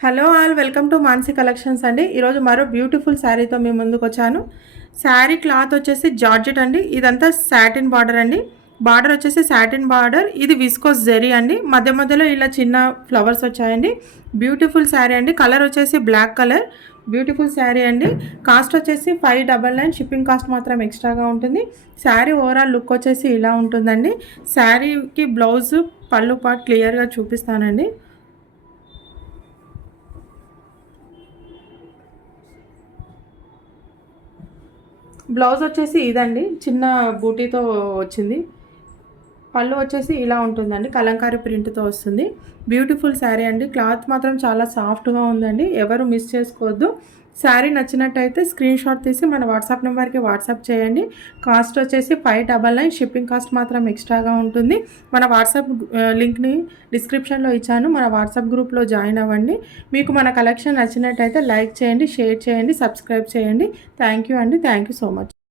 Hello all welcome to Mansi collections అండి. ఈరోజు మరో బ్యూటిఫుల్ శారీతో మీ ముందుకు వచ్చాను. శారీ క్లాత్ వచ్చేసి జార్జెట్ అండి. ఇదంతా సాటిన్ బార్డర్ అండి. బార్డర్ వచ్చేసి సాటిన్ బార్డర్. ఇది విస్కోస్ జెరీ అండి. మధ్య మధ్యలో ఇలా చిన్న ఫ్లవర్స్ వచ్చాయండి. బ్యూటిఫుల్ శారీ అండి. కలర్ వచ్చేసి బ్లాక్ కలర్. బ్యూటిఫుల్ శారీ అండి. కాస్ట్ వచ్చేసి 599. షిప్పింగ్ కాస్ట్ మాత్రం ఎక్స్ట్రాగా ఉంటుంది. శారీ ఓవరాల్ లుక్ వచ్చేసి ఇలా ఉంటుందండి. శారీకి బ్లౌజ్ పళ్ళు పార్ట్ క్లియర్గా చూపిస్తానండి. బ్లౌజ్ వచ్చేసి ఇదండి, చిన్న బూటీతో వచ్చింది. పళ్ళు వచ్చేసి ఇలా ఉంటుందండి, కలంకారీ ప్రింట్తో వస్తుంది. బ్యూటిఫుల్ శారీ అండి. క్లాత్ మాత్రం చాలా సాఫ్ట్గా ఉందండి. ఎవరు మిస్ చేసుకోవద్దు. శారీ నచ్చినట్టయితే స్క్రీన్ షాట్ తీసి మన వాట్సాప్ నెంబర్కి వాట్సాప్ చేయండి. కాస్ట్ వచ్చేసి 599. షిప్పింగ్ కాస్ట్ మాత్రం ఎక్స్ట్రాగా ఉంటుంది. మన వాట్సాప్ లింక్ని డిస్క్రిప్షన్లో ఇచ్చాను. మన వాట్సాప్ గ్రూప్లో జాయిన్ అవ్వండి. మీకు మన కలెక్షన్ నచ్చినట్టయితే లైక్ చేయండి, షేర్ చేయండి, సబ్స్క్రైబ్ చేయండి. థ్యాంక్ యూ అండి. Thank you so much.